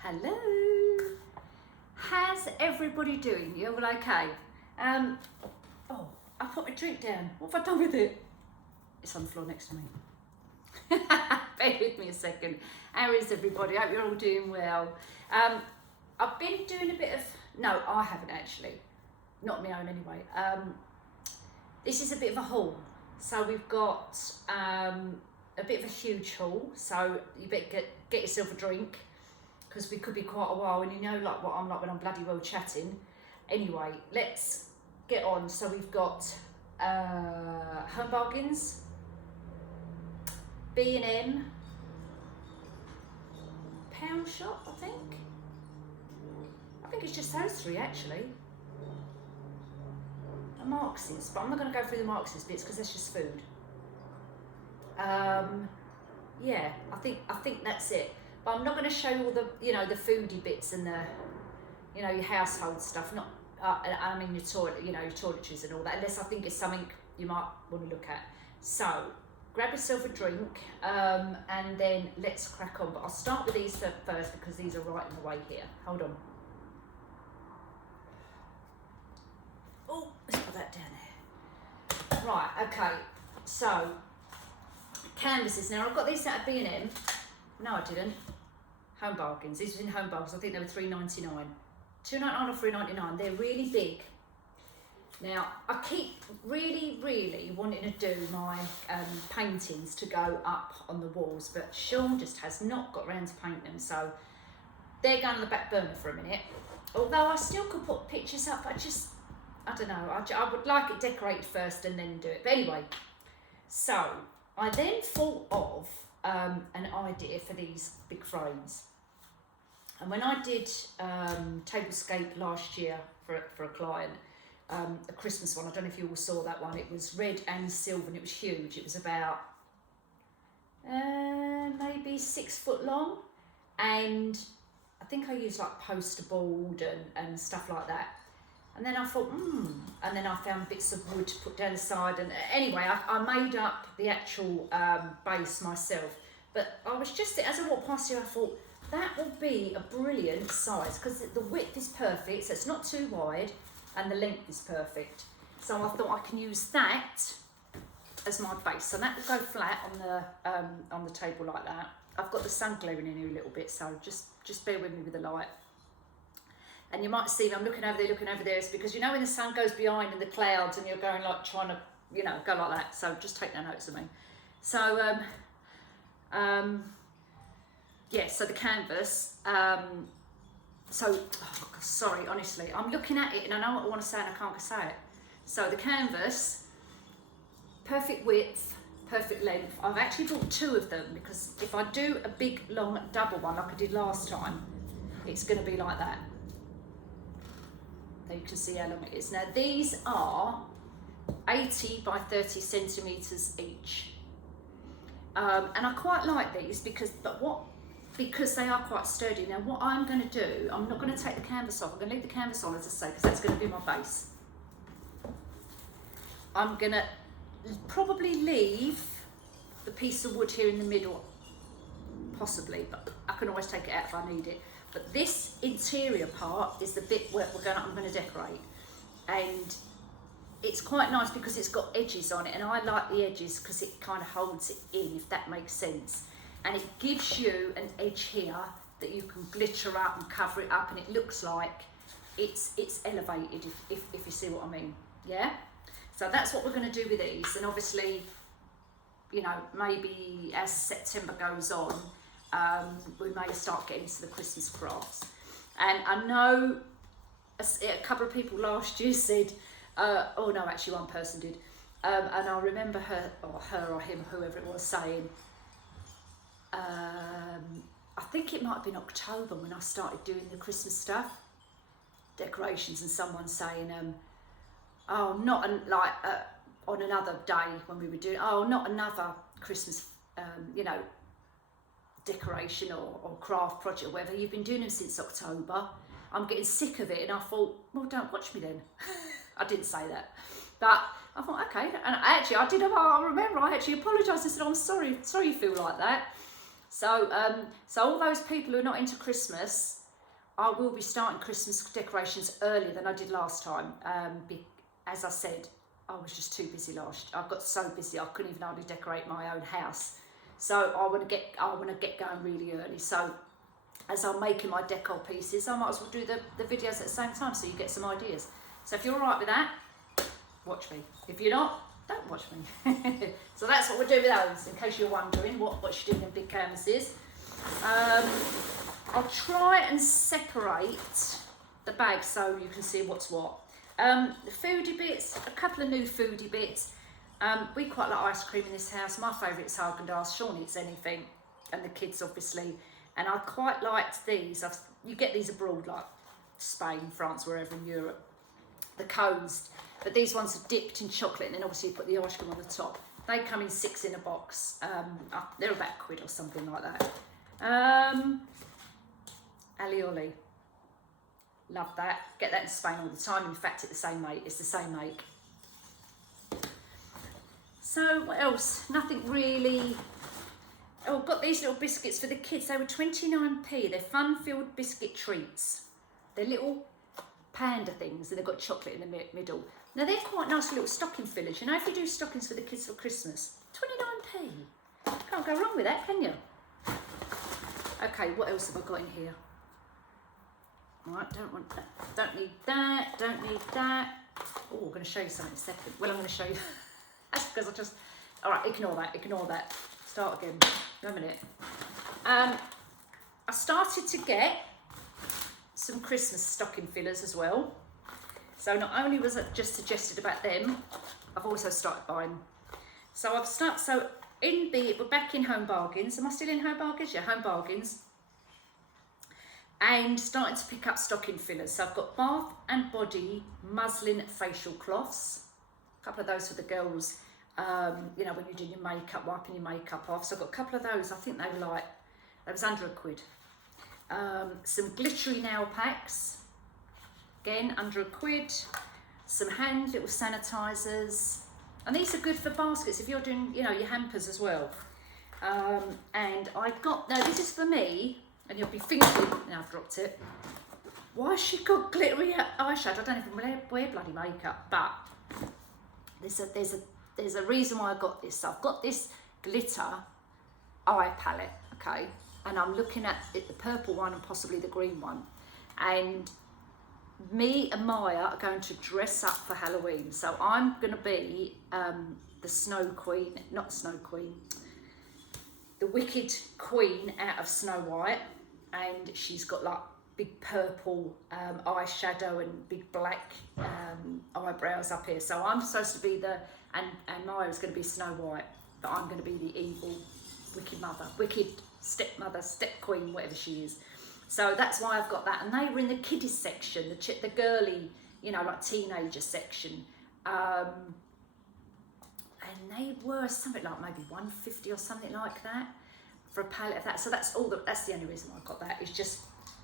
Hello. How's everybody doing? You all okay? Oh, I put my drink down. What have I done with it? It's on the floor next to me. Bear with me a second. How is everybody? I hope you're all doing well. I've been doing a bit of... No, I haven't actually. Not my own anyway. This is a bit of a haul. So we've got a bit of a huge haul. So you better get yourself a drink, because we could be quite a while, and you know like what I'm like when I'm bloody well chatting. Anyway, let's get on. So we've got Home Bargains, B&M, Pound Shop, I think it's just those three actually. And Marx's, but I'm not going to go through the Marx's bits because that's just food. Yeah, I think that's it. But I'm not going to show you all the, the foodie bits and the, your household stuff. Not, I mean your toilet, your toiletries and all that, unless I think it's something you might want to look at. So grab yourself a drink, and then let's crack on. But I'll start with these first because these are right in the way here. Hold on. Oh, let's put that down there. Right, okay. So canvases. Now I've got these out of B&M. No, I didn't. Home Bargains. These was in Home Bargains. I think they were $3.99, $2.99 or $3.99. They're really big. Now I keep really wanting to do my paintings to go up on the walls, but Sean just has not got around to paint them, so they're going on the back burner for a minute. Although I still could put pictures up, I don't know. I would like it decorated first and then do it. But anyway, so I then thought of an idea for these big frames. And when I did Tablescape last year for a client, a Christmas one, I don't know if you all saw that one, it was red and silver and it was huge. It was about maybe 6 foot long, and I think I used like poster board and stuff like that. And then I thought, and then I found bits of wood to put down the side. And anyway, I made up the actual base myself. But I was just, as I walked past here, I thought, that will be a brilliant size, because the width is perfect, so it's not too wide, and the length is perfect. So I thought I can use that as my base. So that will go flat on the table like that. I've got the sun glaring in here a little bit, so just bear with me with the light. And you might see me, I'm looking over there, it's because when the sun goes behind in the clouds and you're going like trying to, go like that. So just take no notice of me. So, yeah, so the canvas, sorry, honestly, I'm looking at it and I know what I want to say and I can't say it. So the canvas, perfect width, perfect length. I've actually bought 2 of them because if I do a big long double one like I did last time, it's going to be like that. You can see how long it is. Now these are 80 by 30 centimetres each. And I quite like these because they are quite sturdy. Now what I'm going to do, I'm not going to take the canvas off. I'm going to leave the canvas on, as I say, because that's going to be my base. I'm going to probably leave the piece of wood here in the middle, possibly, but I can always take it out if I need it. But this interior part is the bit where I'm going to decorate, and it's quite nice because it's got edges on it, and I like the edges because it kind of holds it in, if that makes sense, and it gives you an edge here that you can glitter up and cover it up, and it looks like it's elevated, if you see what I mean. Yeah, so that's what we're going to do with these. And obviously, maybe as September goes on, we may start getting into the Christmas crafts. And I know a couple of people last year said, oh no, actually one person did, and I remember her or him, whoever it was, saying, I think it might have been October when I started doing the Christmas stuff, decorations, and someone saying, oh, not on another day when we were doing, oh, not another Christmas, decoration or craft project or whatever, you've been doing them since October, I'm getting sick of it. And I thought, well, don't watch me then. I didn't say that, but I thought, okay. And actually I remember I actually apologised and said, I'm sorry you feel like that. So, so all those people who are not into Christmas, I will be starting Christmas decorations earlier than I did last time. As I said, I was just too busy I got so busy I couldn't even hardly decorate my own house. So I want to get going really early. So as I'm making my decor pieces, I might as well do the videos at the same time so you get some ideas. So if you're all right with that, watch me. If you're not, don't watch me. So that's what we're doing with those, in case you're wondering what she's doing in big canvases. I'll try and separate the bags so you can see what's what. The foodie bits, a couple of new foodie bits. We quite like ice cream in this house. My favourite is Haagen-Dazs. Sean eats anything, and the kids obviously. And I quite liked these. You get these abroad, like Spain, France, wherever in Europe. The cones. But these ones are dipped in chocolate, and then obviously you put the ice cream on the top. They come in 6 in a box. They're about £1 or something like that. Alioli. Love that. Get that in Spain all the time. In fact, it's the same make. So what else? Nothing really. Oh, got these little biscuits for the kids. They were 29p. They're fun-filled biscuit treats. They're little panda things, and they've got chocolate in the middle. Now they're quite nice little stocking fillers. You know, if you do stockings for the kids for Christmas, 29p. Can't go wrong with that, can you? Okay, what else have I got in here? Right, don't want that. Don't need that. Don't need that. Oh, I'm going to show you something in a second. Well, I'm going to show you. That's because I just. All right, ignore that. Ignore that. Start again. No minute. I started to get some Christmas stocking fillers as well. So not only was it just suggested about them, I've also started buying. So we're back in Home Bargains. Am I still in Home Bargains? Yeah, Home Bargains. And starting to pick up stocking fillers. So I've got Bath and Body muslin facial cloths. A couple of those for the girls. You know, when you're doing your makeup, wiping your makeup off. So I've got a couple of those. I think they was under £1. Some glittery nail packs. Again, under £1. Some hand little sanitisers. And these are good for baskets if you're doing, you know, your hampers as well. And this is for me. And you'll be thinking, now I've dropped it, why has she got glittery eyeshadow? I don't even wear bloody makeup, but there's a reason why I got this. So I've got this glitter eye palette, okay, and I'm looking at the purple one and possibly the green one. And me and Maya are going to dress up for Halloween. So I'm going to be the Snow Queen, not Snow Queen, the Wicked Queen out of Snow White. And she's got like big purple eyeshadow and big black eyebrows up here. So I'm supposed to be and Maya's going to be Snow White, but I'm going to be the evil wicked stepmother, step queen, whatever she is. So that's why I've got that. And they were in the kiddies section, the girly, you know, like teenager section. And they were something like maybe £1.50 or something like that for a palette of that. So that's the only reason why I got that, is just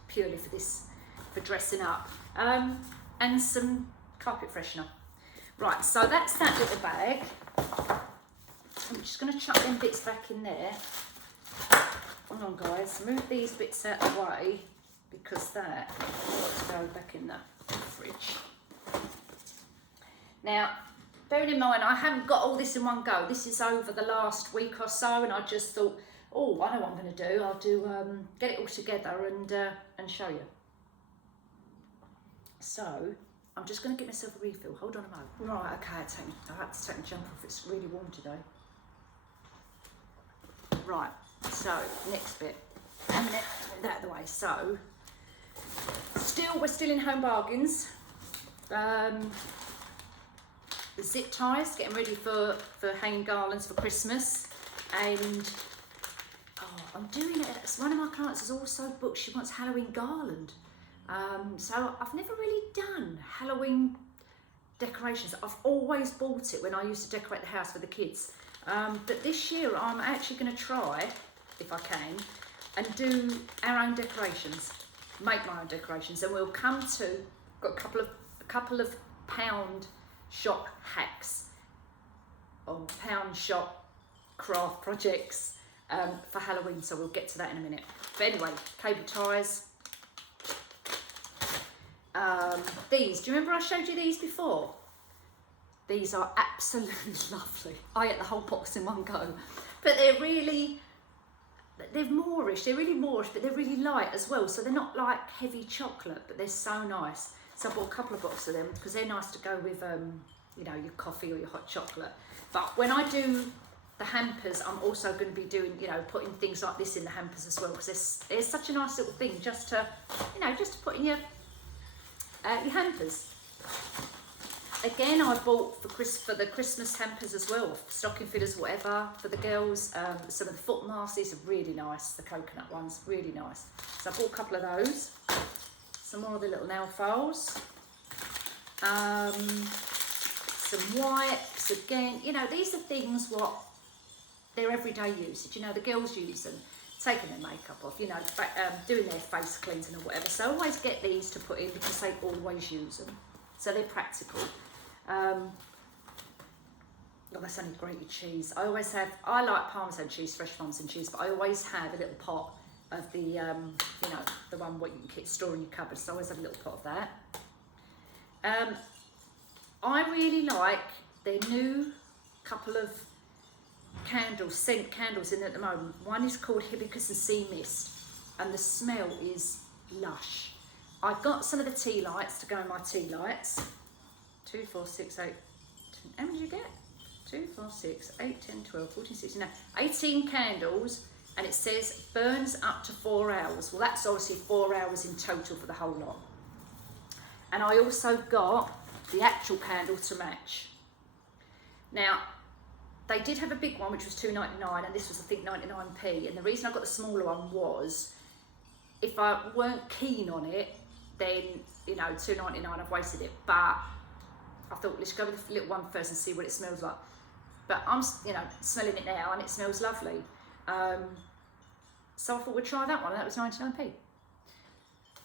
purely for dressing up. And some carpet freshener. Right, so that's that little bag. I'm just going to chuck them bits back in there. Hang on, guys, move these bits out of the way, because that has to go back in the fridge. Now, bearing in mind, I haven't got all this in one go. This is over the last week or so, and I just thought, oh, I know what I'm going to do. I'll get it all together and show you. So, I'm just going to get myself a refill. Hold on a moment. Right, okay, I have to take my jumper off. It's really warm today. Right, so next bit. And that out of the way. So, we're still in Home Bargains. The zip ties, getting ready for hanging garlands for Christmas. And I'm doing it. One of my clients has also booked, she wants Halloween garland. So I've never really done Halloween decorations. I've always bought it when I used to decorate the house for the kids. But this year I'm actually going to try, if I can, and do our own decorations, make my own decorations, and we'll come to, got a couple of pound shop hacks or pound shop craft projects for Halloween, so we'll get to that in a minute. But anyway, cable ties. These, do you remember I showed you these before? These are absolutely lovely. I ate the whole box in one go. But they're Moorish, they're really Moorish, but they're really light as well. So they're not like heavy chocolate, but they're so nice. So I bought a couple of boxes of them because they're nice to go with, you know, your coffee or your hot chocolate. But when I do the hampers, I'm also going to be doing, you know, putting things like this in the hampers as well, because there's such a nice little thing just to, you know, just to put in your hampers. Again, I bought for the Christmas hampers as well, stocking fillers, whatever, for the girls. Some of the foot masks, these are really nice, the coconut ones, really nice. So I bought a couple of those. Some more of the little nail files. Some wipes, again, you know, these are things what their everyday usage, you know, the girls use them, taking their makeup off, you know, doing their face cleansing or whatever. So I always get these to put in because they always use them. So they're practical. Well, that's only grated cheese. I like Parmesan cheese, fresh Parmesan cheese, but I always have a little pot of the, you know, the one what you can store in your cupboard. So I always have a little pot of that. I really like their new couple of candles, scent candles in at the moment. One is called Hibiscus and Sea Mist, and the smell is lush. I've got some of the tea lights to go in my tea lights. 2, 4, 6, 8, 10. How many did you get? 2, 4, 6, 8, 10, 12, 14, 16, 18 candles, and it says burns up to 4 hours. Well, that's obviously 4 hours in total for the whole lot. And I also got the actual candle to match. Now, they did have a big one, which was $2.99, and this was, I think, 99p. And the reason I got the smaller one was, if I weren't keen on it, then, you know, $2.99, I've wasted it. But I thought, let's go with the little one first and see what it smells like. But I'm, you know, smelling it now, and it smells lovely. So I thought we'd try that one, and that was 99p.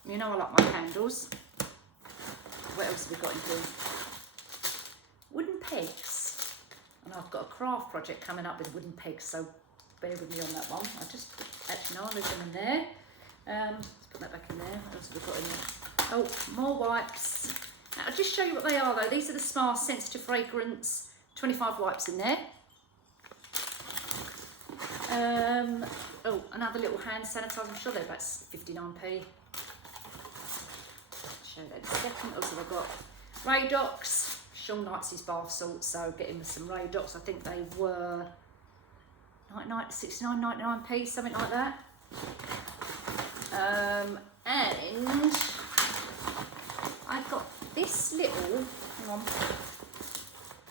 You know I like my candles. What else have we got in here? Wooden pegs. And I've got a craft project coming up with wooden pegs, so bear with me on that one. I just put, actually, no, I'll leave them in there. Let's put that back in there. What else have we got in there? Oh, more wipes. Now, I'll just show you what they are though. These are the Spa Sensitive Fragrance 25 wipes in there. Oh, another little hand sanitizer. I'm sure they're about 59p. Show that in a second. Also, I've got Radox. Sean likes his bath salts, so get him some Radox. I think they were 69, 99p, something like that. And I've got this little, hang on,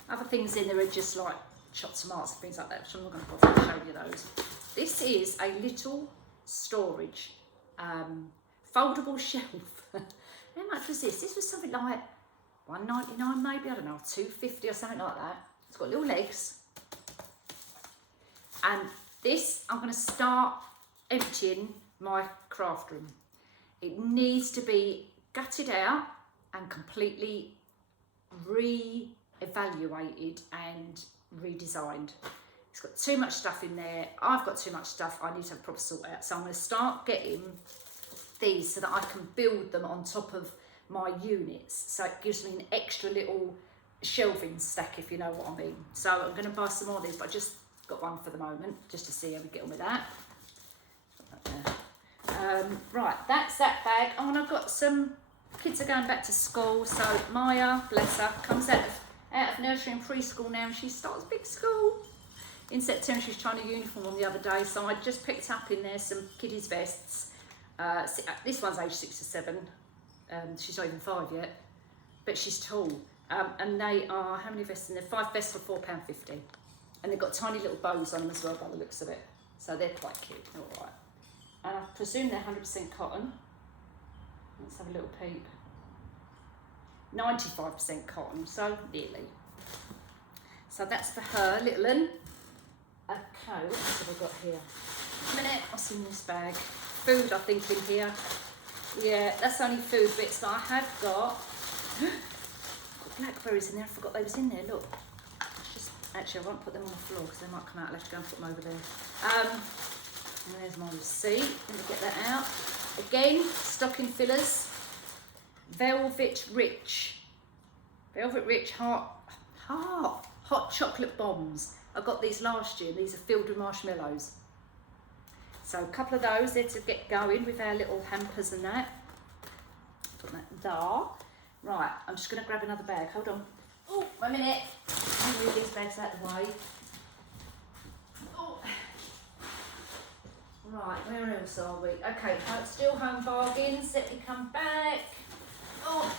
other things in there are just like chopped tomatoes and things like that, which I'm not going to bother to show you those. This is a little storage foldable shelf. How much was this? This was something like $1.99 maybe, I don't know, $2.50 or something like that. It's got little legs. And this, I'm going to start emptying my craft room. It needs to be gutted out and completely re-evaluated and redesigned. It's got too much stuff in there. I've got too much stuff. I need to have a proper sort out. So I'm going to start getting these so that I can build them on top of my units. So it gives me an extra little shelving stack, if you know what I mean. So I'm going to buy some more of these, but I just got one for the moment, just to see how we get on with that. Right, that's that bag. Oh, and I've got some kids are going back to school. So Maya, bless her, comes out of nursery and preschool now, and she starts big school in September. She's trying a uniform on the other day, so I just picked up in there some kiddies vests. This one's age 6 or 7. She's not even 5 yet, but she's tall. And they are, how many vests in there? 5 vests for £4.50. And they've got tiny little bows on them as well by the looks of it. So they're quite cute, all right. And I presume they're 100% cotton. Let's have a little peep. 95% cotton, so nearly. So that's for her, little one. Okay, what else have I got here? A minute, what's in this bag? Food, I think, in here. Yeah, that's only food bits, but I have got blackberries in there. I forgot they was in there, look. Let's just Actually, I won't put them on the floor because they might come out. I'll have to go and put them over there. And there's my receipt. Let me get that out. Again, stocking fillers. Velvet Rich hot chocolate bombs. I got these last year. These are filled with marshmallows. So a couple of those there to get going with our little hampers and that. Put that there. Right, I'm just going to grab another bag. Hold on. Oh, 1 minute. Let me move these bags out of the way. Oh. Right, where else are we? Okay, still home bargains. Let me come back. Oh,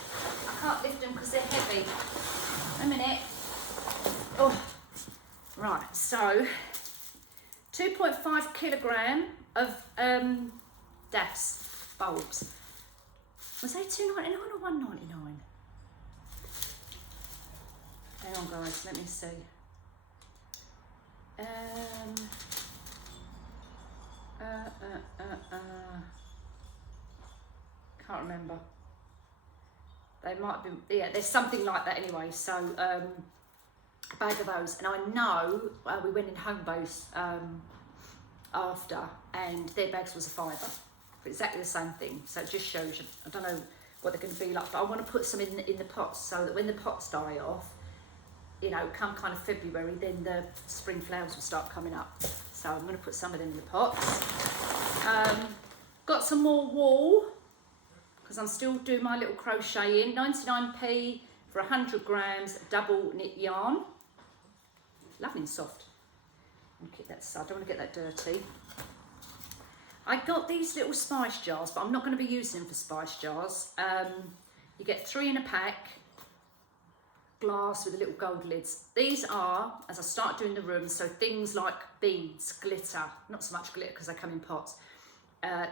I can't lift them because they're heavy. 1 minute. Oh, right, so 2.5 kilogram of DAS bulbs. Was they $2.99 or $1.99? Hang on, guys, let me see. Can't remember. They might be, yeah, there's something like that anyway. So, a bag of those. And I know we went in home base after, and their bags was a £5 for exactly the same thing. So it just shows you, I don't know what they're going to be like, but I want to put some in the pots so that when the pots die off, you know, come kind of February, then the spring flowers will start coming up. So I'm going to put some of them in the pots. Got some more wool, because I'm still doing my little crocheting. 99p for 100 grams double knit yarn. Lovely and soft. I'll keep that aside, I don't want to get that dirty. I got these little spice jars, but I'm not going to be using them for spice jars. You get 3 in a pack. Glass with the little gold lids. These are, as I start doing the room, so things like beads, glitter, not so much glitter because they come in pots,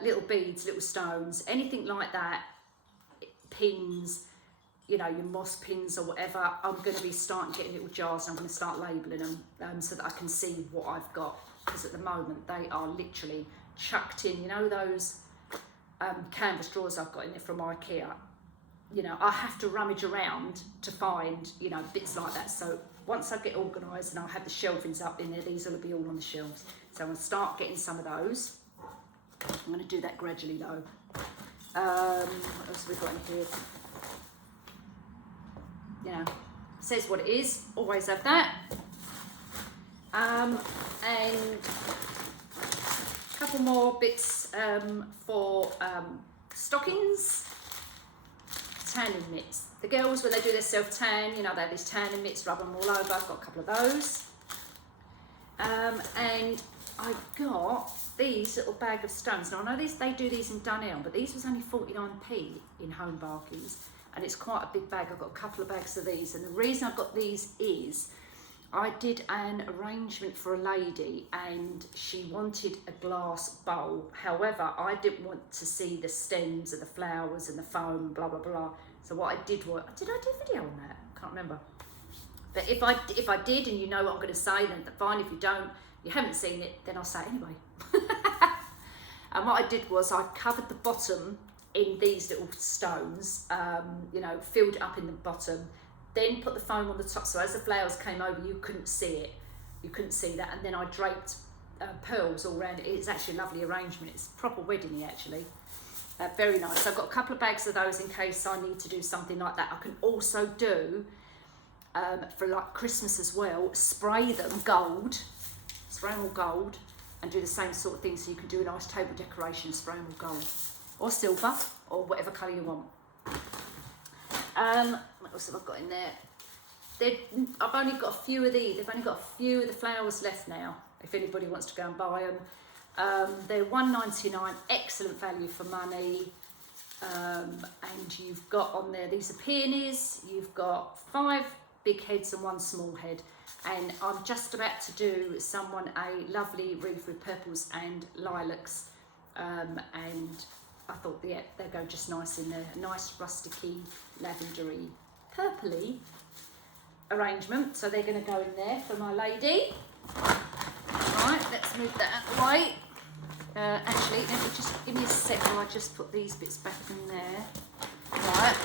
little beads, little stones, anything like that, pins, you know, your moss pins or whatever. I'm going to be starting getting little jars and I'm going to start labelling them so that I can see what I've got, because at the moment they are literally chucked in, you know, those canvas drawers I've got in there from IKEA. You know, I have to rummage around to find, you know, bits like that. So once I get organised and I'll have the shelvings up in there, these will be all on the shelves. So I'm going to start getting some of those. I'm going to do that gradually though. What else have we got in here? You know, says what it is, always have that. And a couple more bits for stockings. Tanning mitts. The girls, when they do their self-tan, you know, they have these tanning mitts, rub them all over. I've got a couple of those. And I got these little bag of stones. Now, I know they do these in Dunelm, but these was only 49p in Home Bargains, and it's quite a big bag. I've got a couple of bags of these, and the reason I got these is I did an arrangement for a lady and she wanted a glass bowl. However, I didn't want to see the stems and the flowers and the foam, blah, blah, blah. So what I did was, did I do a video on that? Can't remember. But if I did and you know what I'm going to say, then fine. If you don't, you haven't seen it, then I'll say it anyway. And what I did was I covered the bottom in these little stones, you know, filled it up in the bottom, then put the foam on the top, so as the flowers came over you couldn't see it, you couldn't see that, and then I draped pearls all around it. It's actually a lovely arrangement, it's proper wedding-y actually. Very nice. So I've got a couple of bags of those in case I need to do something like that. I can also do for like Christmas as well, spray them gold, spray them all gold, and do the same sort of thing, so you can do a nice table decoration, spray them all gold or silver or whatever colour you want. What else have I got in there? I've only got a few of these. They've only got a few of the flowers left now, if anybody wants to go and buy them. They're $1.99, excellent value for money. And you've got on there, these are peonies. You've got 5 big heads and 1 small head. And I'm just about to do someone a lovely wreath with purples and lilacs. And I thought, yeah, they go just nice in there. A nice rusticy, lavendery, purpley arrangement. So they're going to go in there for my lady. Right, let's move that out of the way. Actually, let me just give me a sec while I just put these bits back in there. Right.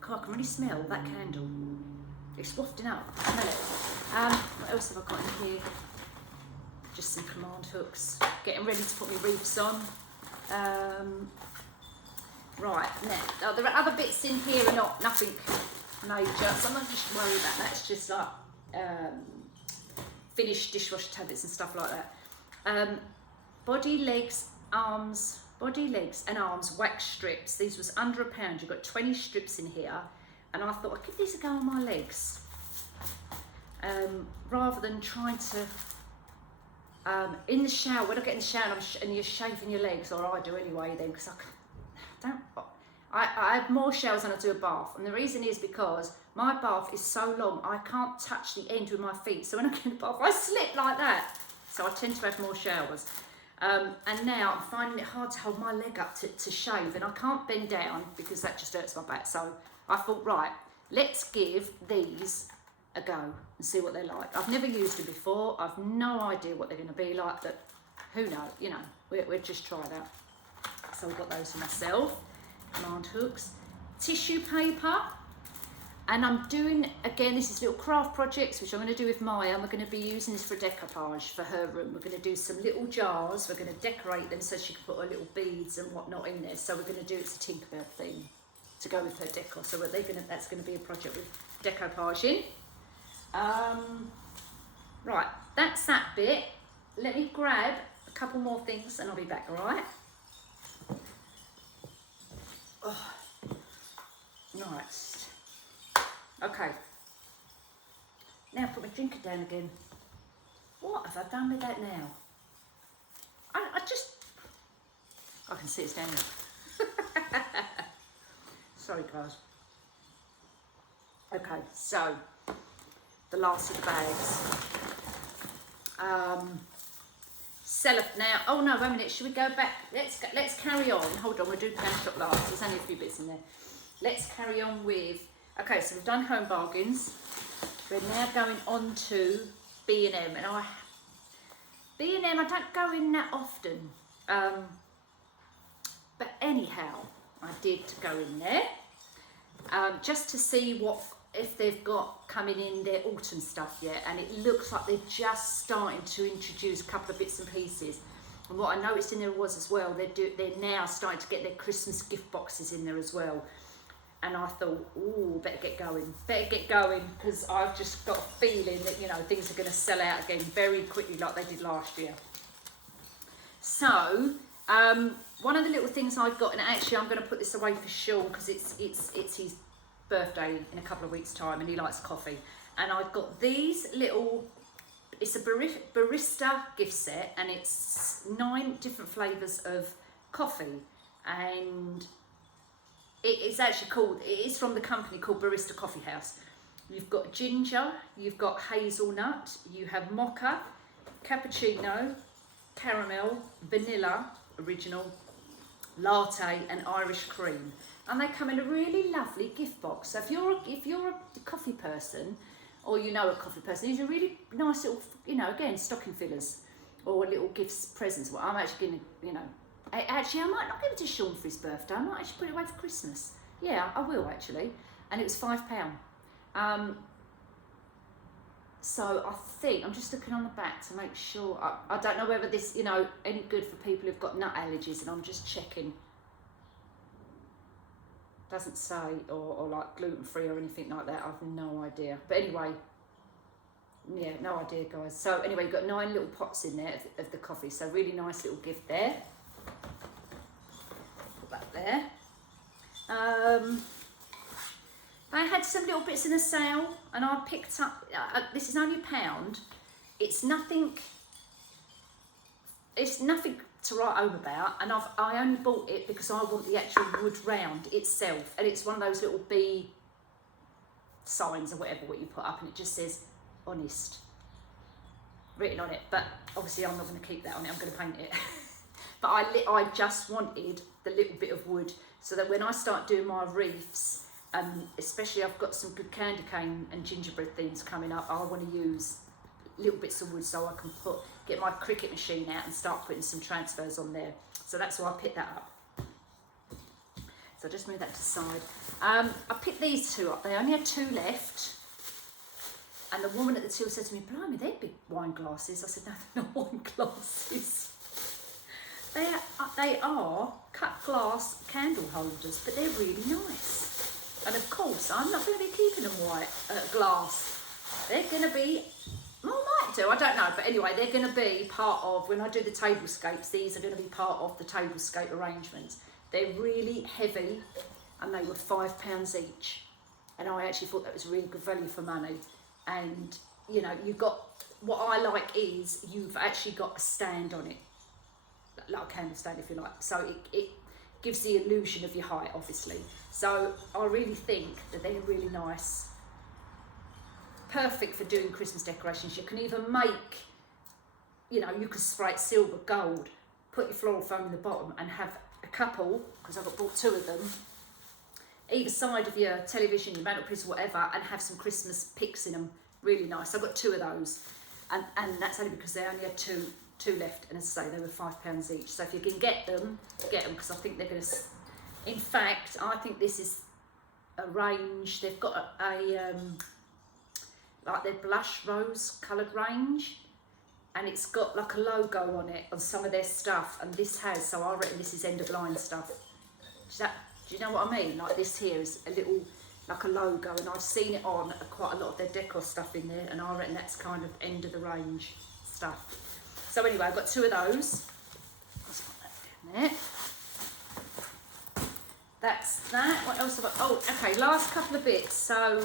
God, I can really smell that candle. It's wafting up. Smell it. What else have I got in here? Just some command hooks. Getting ready to put my wreaths on. Right, now there are other bits in here and nothing major, so I'm not just worried about that. It's just like finished dishwasher tablets and stuff like that. Body, legs, and arms wax strips. These was under £1. You've got 20 strips in here, and I thought I'd give these a go on my legs. Rather than trying to, in the shower, when I get in the shower and you're shaving your legs, or I do anyway then, because I have more showers than I do a bath, and the reason is because my bath is so long I can't touch the end with my feet, so when I get in the bath I slip like that, so I tend to have more showers. And now I'm finding it hard to hold my leg up to shave, and I can't bend down because that just hurts my back, so I thought, right, let's give these a go and see what they're like. I've never used them before, I've no idea what they're going to be like, but who knows, you know, we'll just try that. So I've got those for myself, command hooks, tissue paper, and I'm doing, again, this is little craft projects, which I'm going to do with Maya, and we're going to be using this for decoupage for her room. We're going to do some little jars, we're going to decorate them so she can put her little beads and whatnot in there, so we're going to do it's a Tinkerbell theme to go with her decor, so that's going to be a project with decoupaging. Right, that's that bit. Let me grab a couple more things and I'll be back, alright? Oh, nice. Okay. Now put my drinker down again. What have I done with that now? I can see it's down there. Sorry guys. Okay, so the last of the bags. Now, oh no, wait a minute, should we go back? Let's carry on. Hold on, we'll do pound shop last. There's only a few bits in there. Let's carry on with, okay, so we've done home bargains. We're now going on to B&M, and B&M, I don't go in that often. But anyhow, I did go in there just to see if they've got coming in their autumn stuff yet, and it looks like they're just starting to introduce a couple of bits and pieces. And what I noticed in there was as well, they're now starting to get their Christmas gift boxes in there as well. And I thought, ooh, better get going, because I've just got a feeling that, you know, things are going to sell out again very quickly like they did last year. So one of the little things I've got, and actually I'm going to put this away for Sean because it's his birthday in a couple of weeks time and he likes coffee, and I've got these little, it's a Barista Gift Set, and it's 9 different flavours of coffee, and it is from the company called Barista Coffee House. You've got ginger, you've got hazelnut, you have mocha, cappuccino, caramel, vanilla, original, latte and Irish cream. And they come in a really lovely gift box. So if you're a coffee person, or you know a coffee person, these are really nice little, you know, again, stocking fillers or little gifts, presents. Well, I'm actually going to, you know, actually I might not give it to Sean for his birthday. I might actually put it away for Christmas. Yeah, I will actually. And it was £5. So I think, I'm just looking on the back to make sure, I don't know whether this, you know, any good for people who've got nut allergies, and I'm just checking. Doesn't say, or like gluten-free or anything like that, I've no idea. But anyway, yeah, no idea guys. So anyway, you've got 9 little pots in there of the coffee, so really nice little gift there. Put that there. I had some little bits in the sale, and I picked up, this is only £1. It's nothing to write home about, and I only bought it because I want the actual wood round itself, and it's one of those little bee signs or whatever what you put up, and it just says honest written on it, but obviously I'm not going to keep that on it, I'm going to paint it. But I just wanted the little bit of wood so that when I start doing my wreaths, especially I've got some good candy cane and gingerbread things coming up, I want to use little bits of wood so I can get my Cricut machine out and start putting some transfers on there. So that's why I picked that up. So just move that to the side. I picked these 2 up. They only had 2 left. And the woman at the till said to me, blimey, they're big wine glasses. I said, no, they're not wine glasses. They are cut glass candle holders, but they're really nice. And of course, I'm not going to be keeping them white glass. They're going to be, well, I might do, I don't know. But anyway, they're going to be part of, when I do the tablescapes, these are going to be part of the tablescape arrangements. They're really heavy and they were £5 each. And I actually thought that was really good value for money. And, you know, you've got, what I like is you've actually got a stand on it. Like a candle stand, if you like. So it gives the illusion of your height, obviously. So I really think that they're really nice. Perfect for doing Christmas decorations. You can even make, you know, you can spray it silver, gold, put your floral foam in the bottom and have a couple, because I've bought 2 of them, either side of your television, your mantelpiece or whatever, and have some Christmas pics in them. Really nice. I've got 2 of those. And that's only because they only had two left, and as I say, they were £5 each. So if you can get them, because I think they're going to, in fact, I think this is a range. They've got a like their blush rose coloured range, and it's got like a logo on it on some of their stuff, and this has, so I reckon this is end of line stuff. Do you know what I mean? Like this here is a little, like a logo, and I've seen it on quite a lot of their decor stuff in there, and I reckon that's kind of end of the range stuff. So anyway, I've got 2 of those. Let's put that down there. That's that. What else have I? Oh, okay, last couple of bits. So,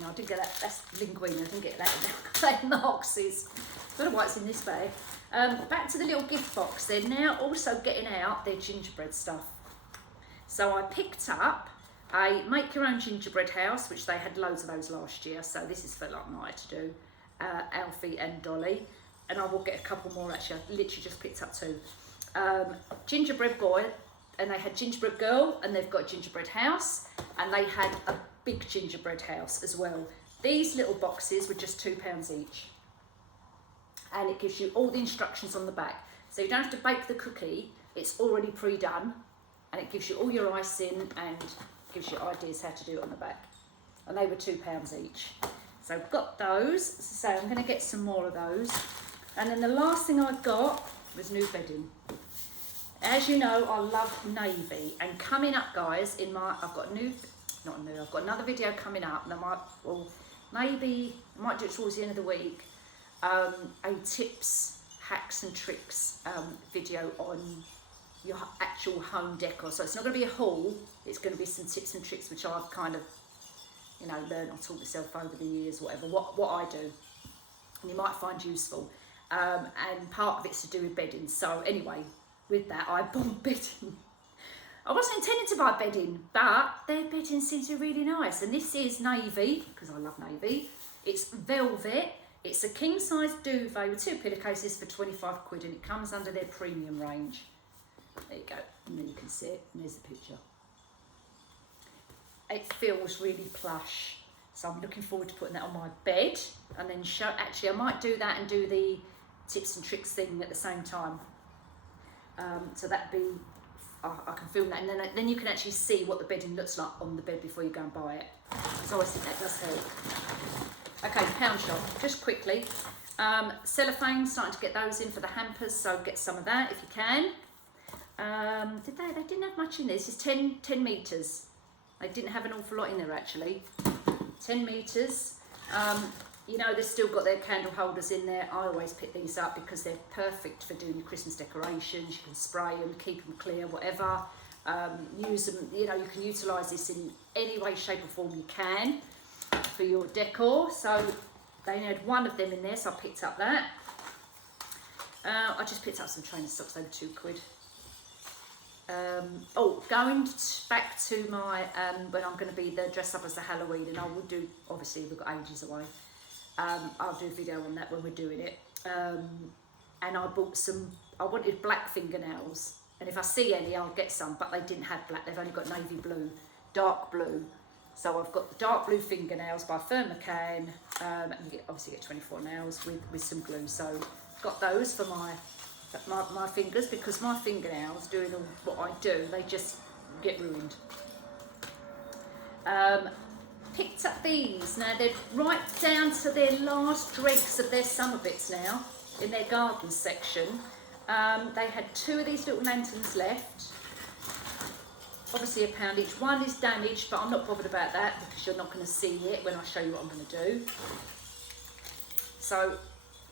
no, I didn't get that. That's linguine. I didn't get that in the boxes. I don't know why it's in this bag. Back to the little gift box. They're now also getting out their gingerbread stuff. So I picked up a make your own gingerbread house, which they had loads of those last year. So this is for like Maya to do, Alfie and Dolly. And I will get a couple more actually. I literally just picked up 2. Gingerbread boy, and they had gingerbread girl, and they've got gingerbread house, and they had a big gingerbread house as well. These little boxes were just £2 each. And it gives you all the instructions on the back. So you don't have to bake the cookie, it's already pre-done, and it gives you all your icing and gives you ideas how to do it on the back. And they were £2 each. So I've got those, so I'm going to get some more of those. And then the last thing I got was new bedding. As you know, I love navy, and coming up, guys, I've got I've got another video coming up, and I might do it towards the end of the week, a tips, hacks and tricks video on your actual home decor. So it's not going to be a haul, it's going to be some tips and tricks which I've kind of, you know, learned or taught myself over the years, whatever, what I do, and you might find useful. And part of it's to do with bedding. So anyway, with that, I bought bedding. I wasn't intending to buy bedding, but their bedding seems to be really nice. And this is navy, because I love navy. It's velvet. It's a king size duvet with 2 pillowcases for £25, and it comes under their premium range. There you go, and then you can see it, and there's the picture. It feels really plush, so I'm looking forward to putting that on my bed, and then actually I might do that and do the tips and tricks thing at the same time. So that'd be, I can film that, and then you can actually see what the bedding looks like on the bed before you go and buy it. Because I always think that does help. Okay, pound shop, just quickly. Cellophane, starting to get those in for the hampers, so get some of that if you can. They didn't have much in this. It's 10 metres. They didn't have an awful lot in there actually. 10 metres. You know, they've still got their candle holders in there. I always pick these up because they're perfect for doing your Christmas decorations. You can spray them, keep them clear, whatever. Use them, you know, you can utilise this in any way, shape or form you can for your decor. So they had 1 of them in there, so I picked up that. I just picked up some trainer socks, they were £2. Going back to my, when I'm going to be there dressed up as the Halloween, and I will do, obviously we've got ages away. I'll do a video on that when we're doing it. And I bought I wanted black fingernails, and if I see any I'll get some, but they didn't have black, they've only got navy blue, dark blue. So I've got the dark blue fingernails by Fern McCann, and you obviously get 24 nails with some glue. So got those for my fingers, because my fingernails, doing what I do, they just get ruined. picked up these. Now they're right down to their last dregs of their summer bits now in their garden section. They had 2 of these little lanterns left. Obviously £1 each. One is damaged, but I'm not bothered about that because you're not going to see it when I show you what I'm going to do. So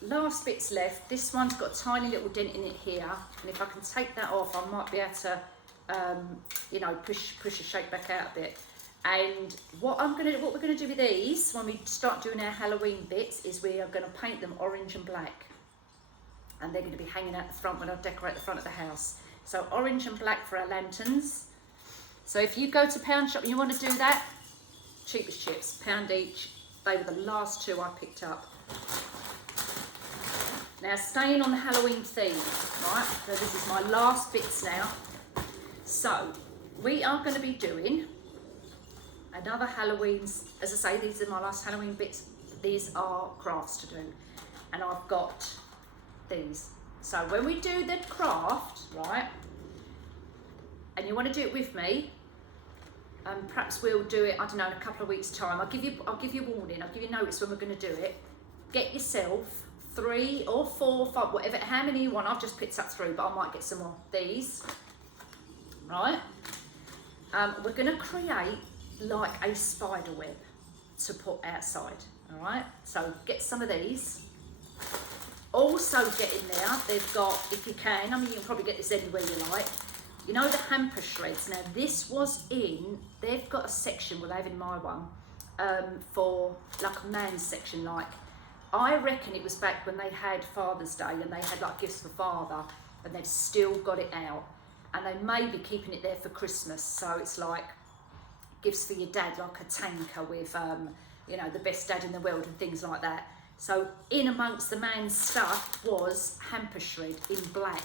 last bit's left. This one's got a tiny little dent in it here, and if I can take that off, I might be able to, you know, push the shape back out a bit. And what we're gonna do with these when we start doing our Halloween bits is we are going to paint them orange and black, and they're going to be hanging out the front when I decorate the front of the house. So orange and black for our lanterns. So if you go to Pound Shop and you want to do that, cheap as chips, £1 each. They were the last 2 I picked up. Now staying on the Halloween theme, right? So this is my last bits now. So we are going to be doing another Halloween's, as I say, these are my last Halloween bits. These are crafts to do. And I've got these. So when we do the craft, right, and you want to do it with me, perhaps we'll do it, I don't know, in a couple of weeks' time. I'll give you warning, I'll give you notice when we're going to do it. Get yourself 3 or 4, 5, whatever, how many you want. I've just picked up 3, but I might get some more. These, right? We're going to create like a spider web to put outside, all right? So get some of these. Also get in there, they've got, if you can, I mean, you can probably get this anywhere you like, you know the hamper shreds. Now this was in, they've got a section, well they have in my one, for like a man's section. Like, I reckon it was back when they had Father's Day and they had like gifts for father, and they've still got it out, and they may be keeping it there for Christmas. So it's like gifts for your dad, like a tanker with, you know, the best dad in the world and things like that. So in amongst the man's stuff was hamper shred in black.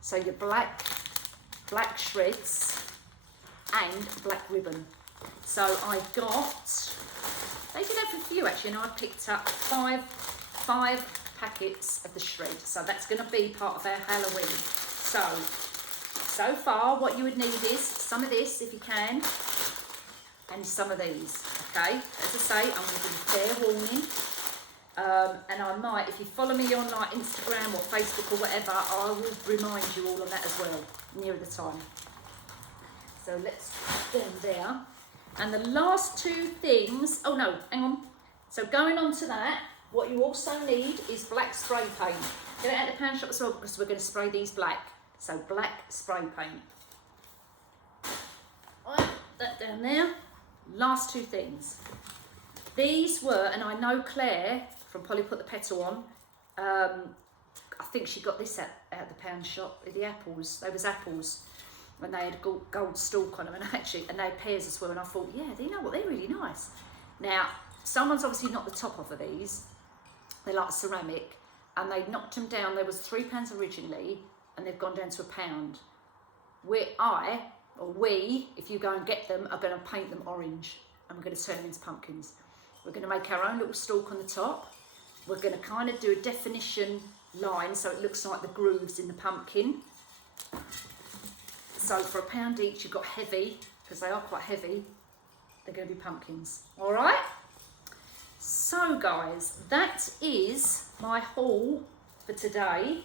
So your black shreds and black ribbon. So I got, they did have a few actually, and I picked up five packets of the shred. So that's going to be part of our Halloween. So far what you would need is some of this if you can, and some of these, okay? As I say, I'm going to give you fair warning. And I might, if you follow me on like Instagram or Facebook or whatever, I will remind you all of that as well, nearer the time. So let's put them there. And the last 2 things, oh no, hang on. So going on to that, what you also need is black spray paint. Get it out of the Pound Shop as well, because we're going to spray these black. So black spray paint. Right, that down there. Last 2 things. These were, and I know Claire from Polly Put the Petal On, I think she got this at the Pound Shop, the apples. They was apples when they had a gold stalk on them, and they had pears as well, and I thought, yeah, you know what, they're really nice. Now, someone's obviously knocked the top off of these. They're like ceramic, and they knocked them down. There was £3 originally, and they've gone down to £1. We, if you go and get them, are going to paint them orange, and we're going to turn them into pumpkins. We're going to make our own little stalk on the top. We're going to kind of do a definition line so it looks like the grooves in the pumpkin. So for £1 each, you've got heavy, because they are quite heavy. They're going to be pumpkins. All right? So guys, that is my haul for today.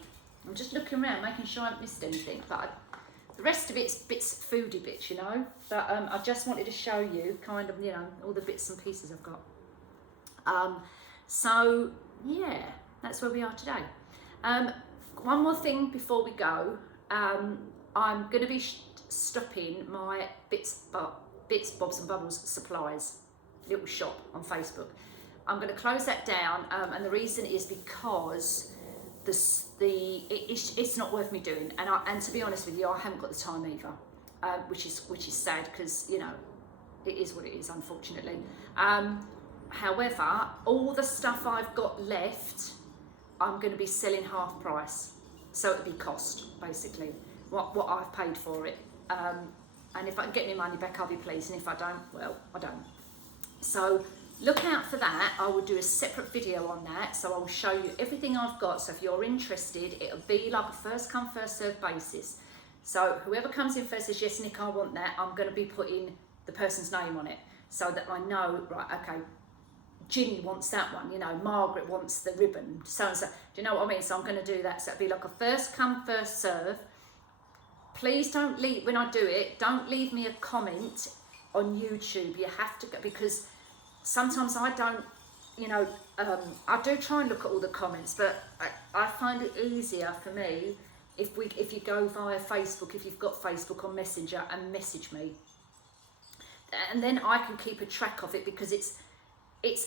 I'm just looking around, making sure I haven't missed anything, but the rest of it's foodie bits, you know. But I just wanted to show you kind of, you know, all the bits and pieces I've got. So yeah, that's where we are today. One more thing before we go. I'm going to be stopping my Bits, Bobs and Bubbles supplies little shop on Facebook. I'm going to close that down, and the reason is because it's not worth me doing, and to be honest with you, I haven't got the time either, which is sad, because you know it is what it is, unfortunately. However, all the stuff I've got left, I'm going to be selling half price, so it'll be cost basically what I've paid for it. And if I can get my money back, I'll be pleased, and if I don't, well, I don't. So look out for that. I will do a separate video on that, so I will show you everything I've got. So if you're interested, it'll be like a first come first served basis. So whoever comes in first says, yes Nick, I want that, I'm going to be putting the person's name on it. so that I know, right, okay, Ginny wants that one, you know, Margaret wants the ribbon, so and so. Do you know what I mean? So I'm going to do that. So it'll be like a first come, first serve. Please don't leave, when I do it, don't leave me a comment on YouTube. You have to go, because sometimes I don't, you know, I do try and look at all the comments, but I find it easier for me if you go via Facebook, if you've got Facebook on Messenger, and message me, and then I can keep a track of it, because it's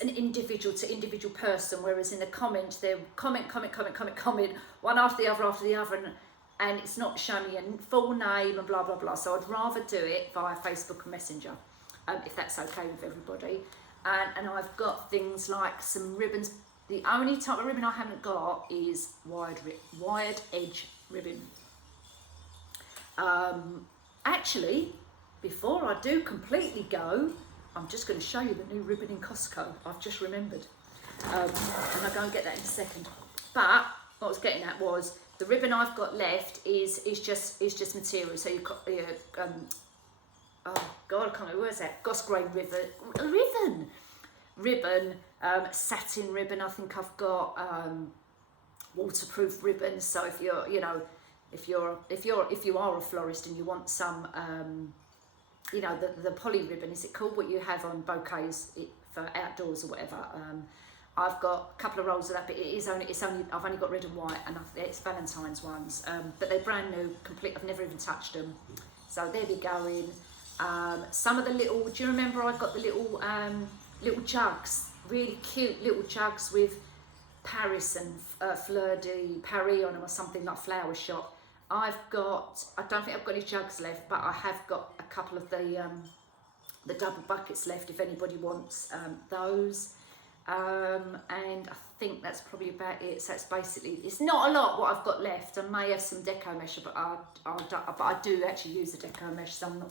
an individual to individual person, whereas in the comments they're comment, one after the other, and it's not showing me a full name and blah blah blah. So I'd rather do it via Facebook and Messenger, if that's okay with everybody. And I've got things like some ribbons. The only type of ribbon I haven't got is wide edge ribbon. Actually, before I do completely go, I'm just going to show you the new ribbon in Costco. I've just remembered, and I'll go and get that in a second. But what I was getting at was the ribbon I've got left is just material. So you've got oh God, I can't remember, where's that? Goss grain ribbon, satin ribbon. I think I've got waterproof ribbons. So if you're, you know, if you are a florist and you want some, you know, the poly ribbon, is it called, what you have on bouquets for outdoors or whatever? I've got a couple of rolls of that, but it's only I've only got red and white, and it's Valentine's ones, but they're brand new, complete. I've never even touched them. So there we go in. Some of the little, do you remember I got the little little jugs, really cute little jugs with Paris and Fleur de Paris on them, or something like Flower Shop. I don't think I've got any jugs left, but I have got a couple of the double buckets left if anybody wants those. And I think that's probably about it. So it's basically, it's not a lot what I've got left. I may have some deco mesh, but I do actually use the deco mesh, so I'm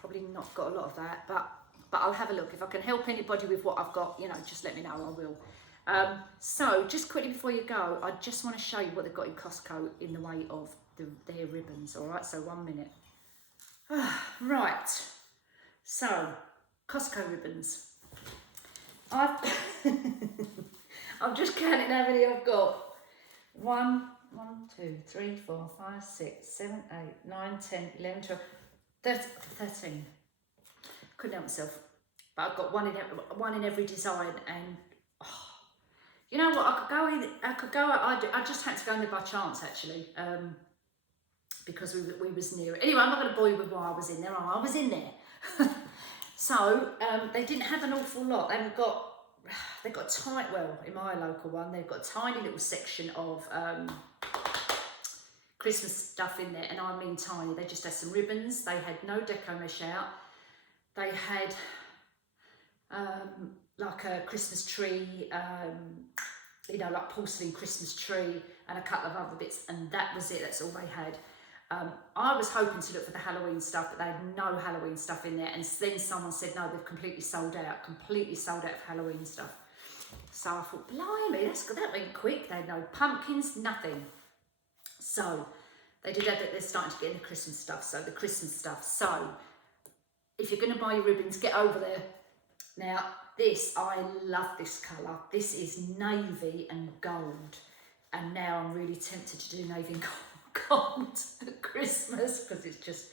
probably not got a lot of that, but I'll have a look. If I can help anybody with what I've got, you know, just let me know, I will. So just quickly before you go, I just want to show you what they've got in Costco in the way of their ribbons. All right, so 1 minute. Right, so Costco ribbons. I'm just counting how many I've got. 1, 2, 3, 4, 5, 6, 7, 8, 9, 10, 11, 12, 13. Couldn't help myself. But I've got one in every design, and you know what? I just had to go in there by chance, actually, because we was near it. Anyway, I'm not going to bore you with why I was in there. I was in there. So they didn't have an awful lot. They've got tight. Well, in my local one, they've got a tiny little section of Christmas stuff in there, and I mean tiny. They just had some ribbons. They had no deco mesh out. They had like a Christmas tree, you know, like porcelain Christmas tree, and a couple of other bits, and that was it. That's all they had. I was hoping to look for the Halloween stuff, but they had no Halloween stuff in there, and then someone said no, they've completely sold out of Halloween stuff. So I thought, blimey, that went quick. They had no pumpkins, nothing. So they did that. They're starting to get in the Christmas stuff. So if you're going to buy your ribbons, get over there. Now, I love this colour. This is navy and gold, and now I'm really tempted to do navy and gold at Christmas, because it's just,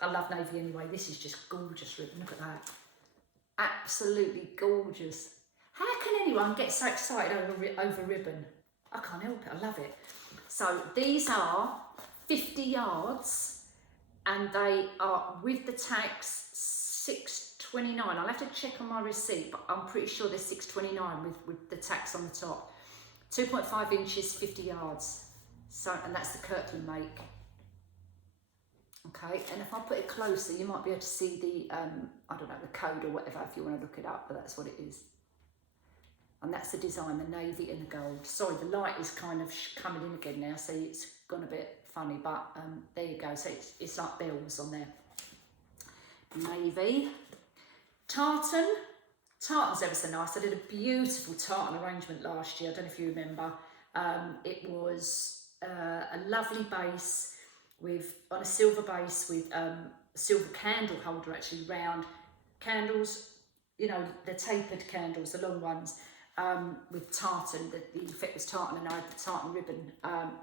I love navy anyway. This is just gorgeous ribbon. Look at that, absolutely gorgeous. How can anyone get so excited over ribbon? I can't help it. I love it. So these are 50 yards, and they are with the tax $6.29. I'll have to check on my receipt, but I'm pretty sure they're $6.29 with the tax on the top. 2.5 inches, 50 yards. So, and that's the Kirkland make. Okay, and if I put it closer, you might be able to see the, I don't know, the code or whatever, if you want to look it up, but that's what it is. And that's the design, the navy and the gold. Sorry, the light is kind of coming in again now, so it's gone a bit funny, but there you go. So it's like bells on there. Navy. Tartan. Tartan's ever so nice. I did a beautiful tartan arrangement last year. I don't know if you remember. It was a lovely base on a silver base with silver candle holder, actually, round candles, you know, the tapered candles, the long ones, with tartan. The effect was tartan, and I had the tartan ribbon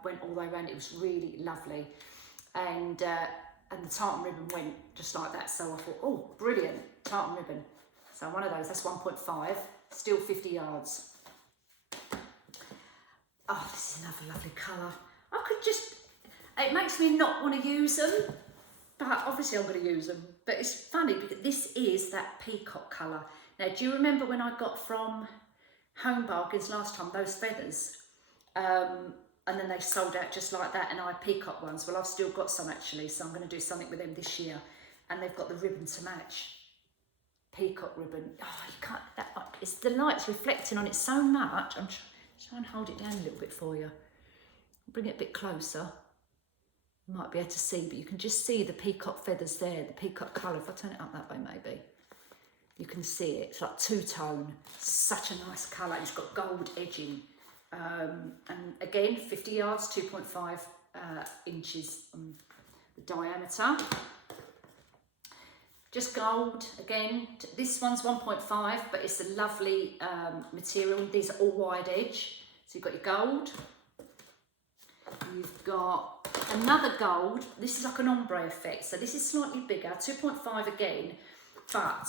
went all the way around. It was really lovely, and the tartan ribbon went just like that. So I thought, oh, brilliant, tartan ribbon. So one of those, that's 1.5, still 50 yards. Oh, this is another lovely colour. I could just, it makes me not want to use them, but obviously I'm going to use them. But it's funny because this is that peacock colour. Now, do you remember when I got from Home Bargains last time, those feathers? And then they sold out just like that, and I had peacock ones. Well, I've still got some actually, so I'm going to do something with them this year. And they've got the ribbon to match. Peacock ribbon. Oh, you can't, it's the light's reflecting on it so much. I'm trying to hold it down a little bit for you. Bring it a bit closer. You might be able to see, but you can just see the peacock feathers there, the peacock colour. If I turn it up that way, maybe. You can see it. It's like two-tone. Such a nice colour. It's got gold edging. And again, 50 yards, 2.5 inches on the diameter. Just gold again. This one's 1.5, but it's a lovely material. These are all wide edge. So you've got your gold. You've got another gold. This is like an ombre effect. So this is slightly bigger, 2.5 again, but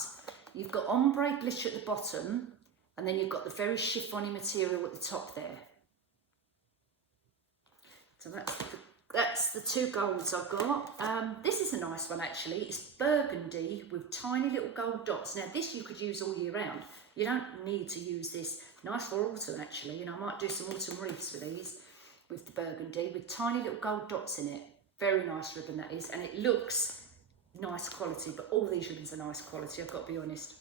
you've got ombre glitter at the bottom, and then you've got the very chiffony material at the top there. So that's the two golds I've got. This is a nice one actually. It's burgundy with tiny little gold dots. Now this you could use all year round. You don't need to use this. Nice for autumn actually. You know, I might do some autumn wreaths with these, with the burgundy, with tiny little gold dots in it. Very nice ribbon that is, and it looks nice quality, but all these ribbons are nice quality, I've got to be honest.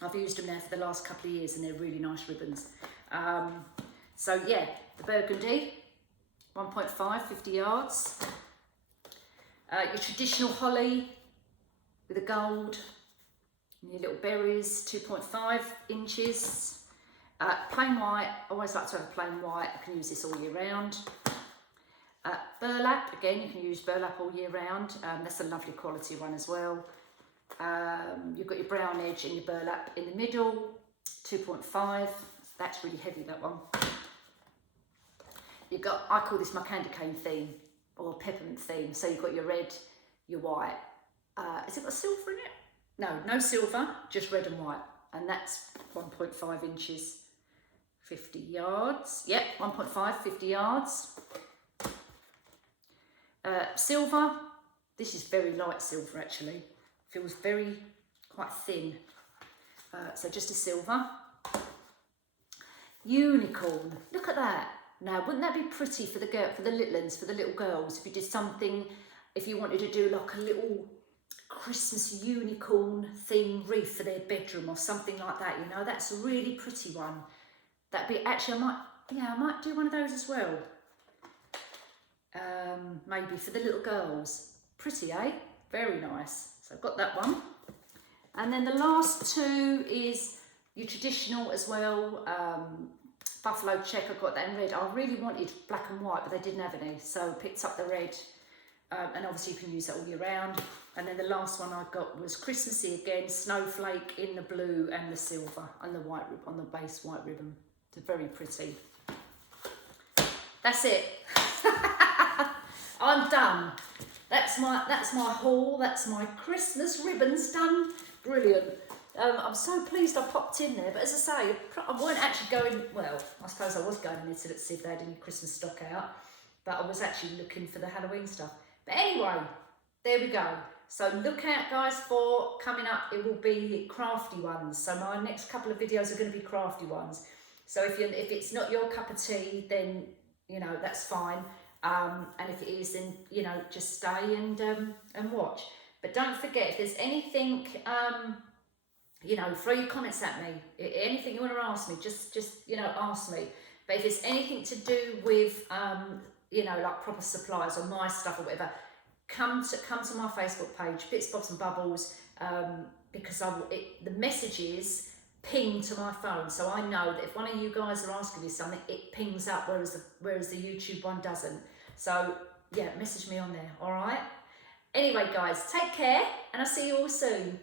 I've used them now for the last couple of years and they're really nice ribbons. So yeah, the burgundy, 1.5, 50 yards. Your traditional holly with a gold, and your little berries, 2.5 inches. Plain white, I always like to have a plain white. I can use this all year round. Burlap, again, you can use burlap all year round. That's a lovely quality one as well. You've got your brown edge and your burlap in the middle, 2.5. That's really heavy, that one. You've got, I call this my candy cane theme or peppermint theme. So you've got your red, your white. Has it got silver in it? No, no silver, just red and white. And that's 1.5 inches, 50 yards. Yep, 1.5, 50 yards. Silver, this is very light silver actually. Feels very, quite thin. So just a silver. Unicorn, look at that. Now, wouldn't that be pretty for the girl, for the little ones, for the little girls? If you did something, if you wanted to do like a little Christmas unicorn theme wreath for their bedroom or something like that, you know, that's a really pretty one. That'd be, actually, I might do one of those as well. Maybe for the little girls. Pretty, eh? Very nice. So I've got that one. And then the last two is your traditional as well. Buffalo check, I got that in red. I really wanted black and white, but they didn't have any, so I picked up the red. And obviously you can use that all year round. And then the last one I got was Christmassy again, snowflake in the blue and the silver and the white ribbon, on the base white ribbon. It's very pretty. That's it. I'm done. That's my haul. That's my Christmas ribbons done. Brilliant. I'm so pleased I popped in there, but as I say, I weren't actually going, well, I suppose I was going in there to see if they had any Christmas stock out, but I was actually looking for the Halloween stuff. But anyway, there we go. So look out guys for coming up, it will be crafty ones. So my next couple of videos are going to be crafty ones. So if it's not your cup of tea, then, you know, that's fine. And if it is, then, you know, just stay and watch. But don't forget, if there's anything, you know, throw your comments at me. Anything you want to ask me, just you know, ask me. But if there's anything to do with, you know, like proper supplies or my stuff or whatever, come to my Facebook page, Bits, Bobs and Bubbles, because the messages ping to my phone, so I know that if one of you guys are asking me something, it pings up, whereas the YouTube one doesn't. So yeah, message me on there. All right. Anyway, guys, take care, and I'll see you all soon.